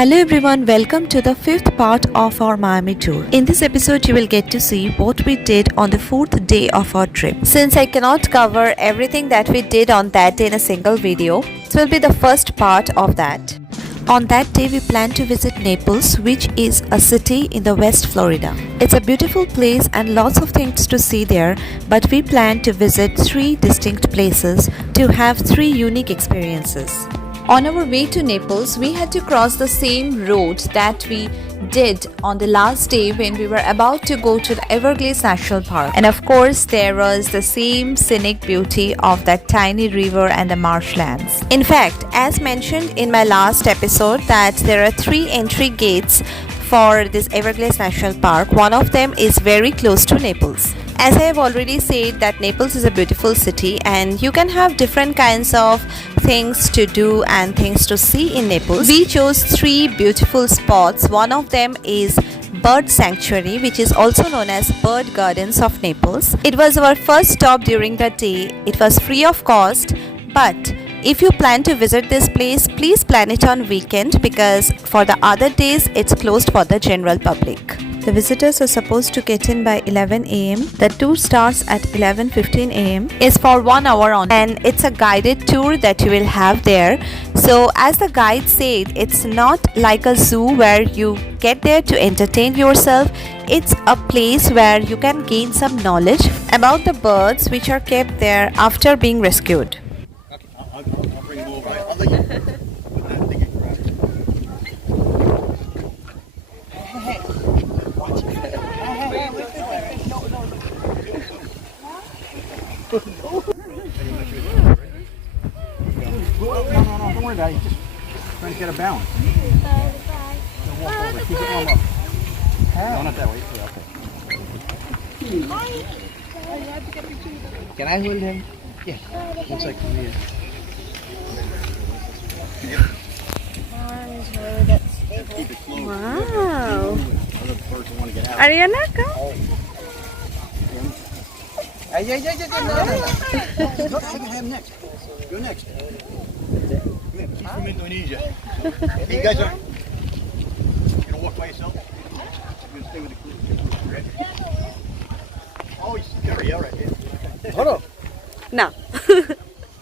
Hello everyone, welcome to the fifth part of our Miami tour. In this episode, you will get to see what we did on the fourth day of our trip. Since I cannot cover everything that we did on that day in a single video, this will be the first part of that. On that day, we plan to visit Naples, which is a city in the West Florida. It's a beautiful place and lots of things to see there, but we plan to visit three distinct places to have three unique experiences. On our way to Naples, we had to cross the same road that we did on the last day when we were about to go to the Everglades National Park. And of course, there was the same scenic beauty of that tiny river and the marshlands. In fact, as mentioned in my last episode, that there are three entry gates for this Everglades National Park. One of them is very close to Naples. As I have already said that Naples is a beautiful city and you can have different kinds of things to do and things to see in Naples. We chose three beautiful spots. One of them is Bird Sanctuary, which is also known as Bird Gardens of Naples. It was our first stop during the day. It was free of cost, but if you plan to visit this place, please plan it on weekend because for the other days it's closed for the general public. The visitors are supposed to get in by 11 am. The tour starts at 11:15 am. It's for 1 hour on and it's a guided tour that you will have there. So as the guide said, it's not like a zoo where you get there to entertain yourself. It's a place where you can gain some knowledge about the birds which are kept there after being rescued. I'll bring him over. I'll let you. No, don't worry about it. Just trying to get a balance. Don't walk over. Keep it warm up. No, not that way. Yeah, okay. Can I hold him? Yeah. Looks like me. Wow. Ariana, come. No. Look, I can have him next. Go next. Come here. He's from Indonesia. Hey, you guys are. You gonna walk by yourself? You're gonna stay with the crew. Ready? Oh, he's scary. All right. Yeah. Hold on. No.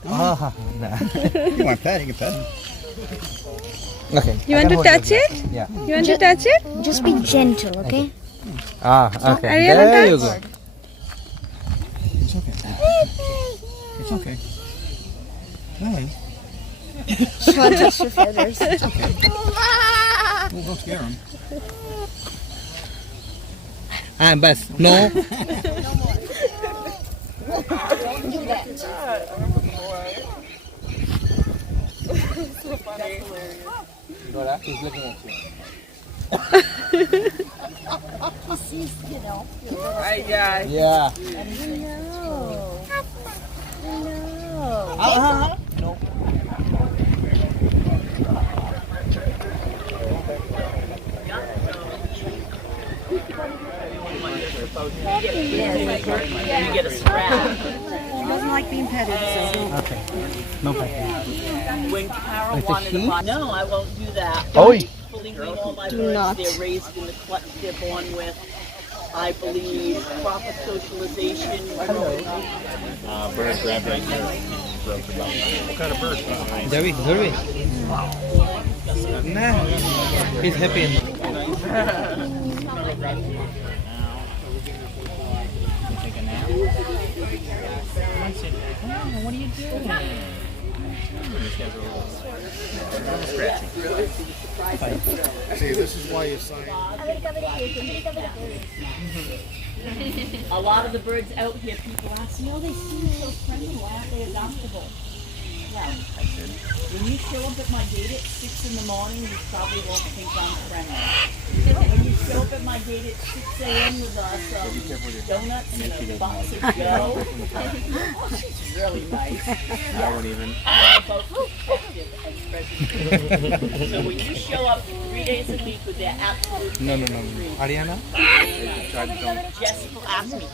Nah. You want to pet? You can pet him. Okay. You want to touch it? Yeah. You want to touch it? Just be gentle, okay? Okay. Ariana, There you touch. go. It's okay. It's okay. No, Just want to touch your feathers. it's okay. Well, don't scare him. But no. Dora, he's looking at you. Yeah. No. You get a scrap. He doesn't like being petted, so. Okay. No pet. When Carol Like the wanted to sheep? buy, no, I won't do that. Oi. Fully wean all my birds. They're raised in the they're born with, I believe, proper socialization. Bird grabbed right here. What kind of bird? Devi. Nah. He's happy. What are you doing? See, this is why you sign. A lot of the birds out here, people ask, they seem so friendly. Why aren't they adoptable? Well, when you show up at my gate at 6 in the morning, you probably won't think I'm friendly. When you show up at my gate at 6 a.m. with donuts and a box of Joe, she's really nice. I won't even. Both protective and present. So when you show up 3 days a week with their absolute No. Ariana? Jessica asked me,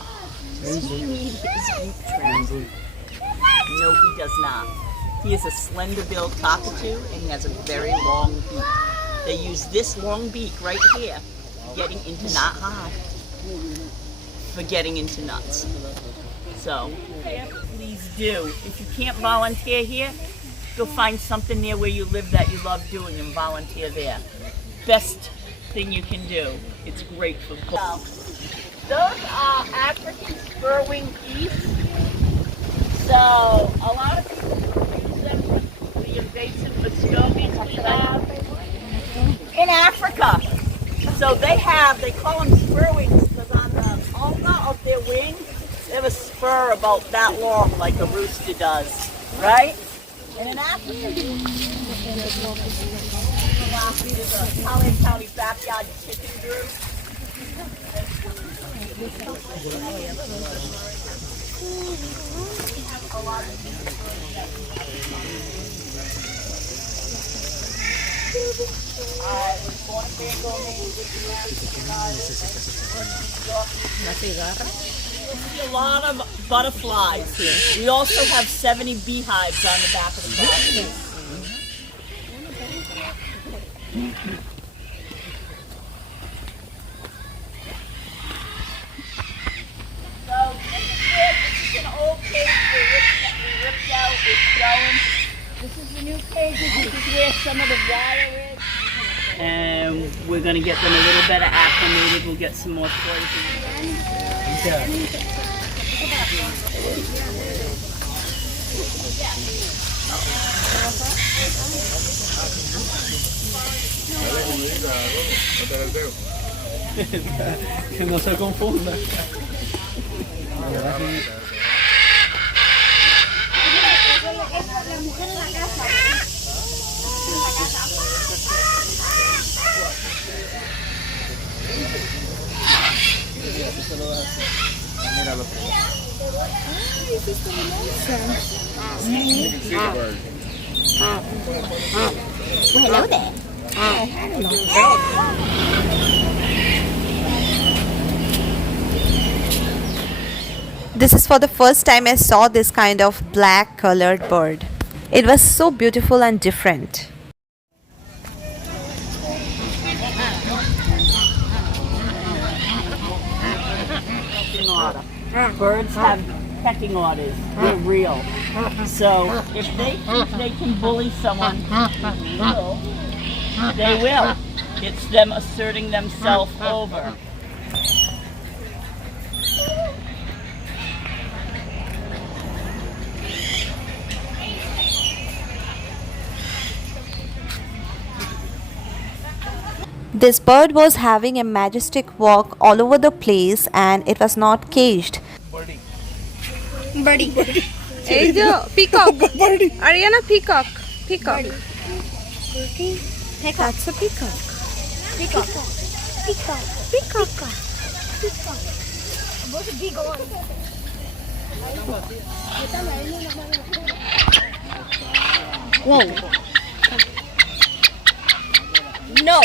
does he need his beak trimmed? No, he does not. He is a slender-billed cockatoo, and he has a very long beak. They use this long beak right here, getting into not hard, for getting into nuts. So, please do. If you can't volunteer here, go find something near where you live that you love doing and volunteer there. Best thing you can do. It's great for those are African spur-wing geese. So a lot of people use them for the invasive Muscovies we have in Africa. So they call them spur wings because on the ulna of their wing, they have a spur about that long like a rooster does, right? And in Africa, there's a Collier County backyard chicken group. See a lot of butterflies here. We also have 70 beehives on the back of the property. So this is an old cage we ripped out. It's going. This is the new cages. This is where some of the water is. And we're going to get them a little better acclimated. We'll get some more toys in. Que no se confunda. Ay, sí está hermosa. Hello there. This is for the first time I saw this kind of black colored bird. It was so beautiful and different. Birds have pecking orders. They're real. So if they think they can bully someone, they will. It's them asserting themselves over. This bird was having a majestic walk all over the place and it was not caged. Birdie. এই যে peacock Ariana peacock peacock That's a peacock. Peacock. Peacock. Peacock. Peacock. What's a big one? Whoa. No.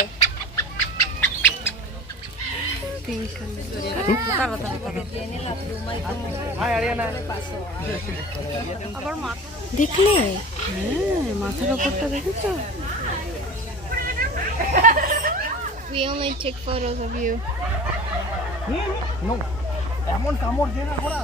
দেখলে মাথার উপরটা দেখেছো We only take photos of you. No. এমন কামড় দিয়ে না ঘোড়া।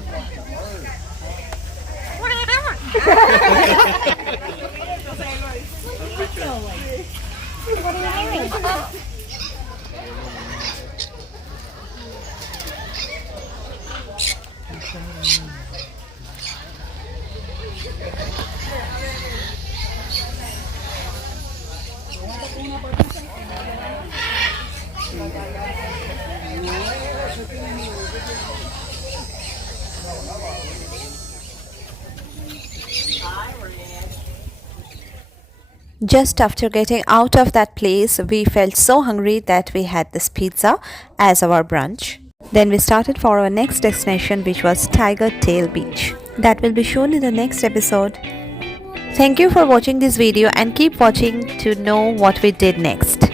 Just after getting out of that place, we felt so hungry that we had this pizza as our brunch. Then we started for our next destination, which was Tiger Tail Beach. That will be shown in the next episode. Thank you for watching this video and keep watching to know what we did next.